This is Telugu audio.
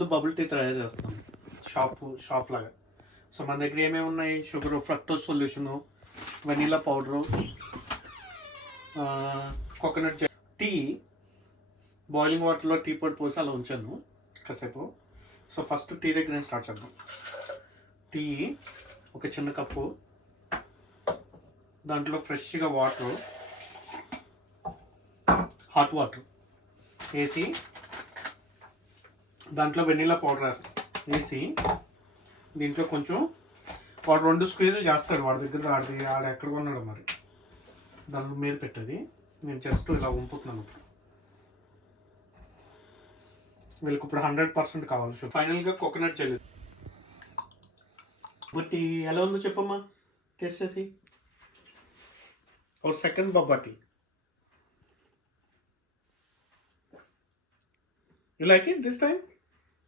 ముందు బబుల్ టీ తయారు చేస్తాం షాప్ లాగా. సో మన దగ్గర ఏమేమి ఉన్నాయి, sugar, fructose solution, vanilla powder, coconut tea. Boiling వాటర్లో టీ పొడి పోసి అలా ఉంచాను కాసేపు. సో ఫస్ట్ టీ దగ్గర నేను స్టార్ట్ చేద్దాం. టీ ఒక చిన్న కప్పు, దాంట్లో ఫ్రెష్గా వాటర్, హాట్ వాటర్ వేసి దాంట్లో వెనీలా పౌడర్ వేస్తాం. వేసి దీంట్లో కొంచెం వాడు 2 స్క్వీజులు చేస్తాడు వాడి దగ్గర. ఆడ ఎక్కడ కొన్నాడు మరి, దాని మీద పెట్టేది. నేను జస్ట్ ఇలా వంపుతున్నాను. వీళ్ళకి ఇప్పుడు 100% కావాలి. ఫైనల్గా కోకోనట్ జెల్లీ. బట్ ఎలా ఉందో చెప్పమ్మా, టేస్ట్ చేసి. और सेकंड बब्बा टी. You like it this time?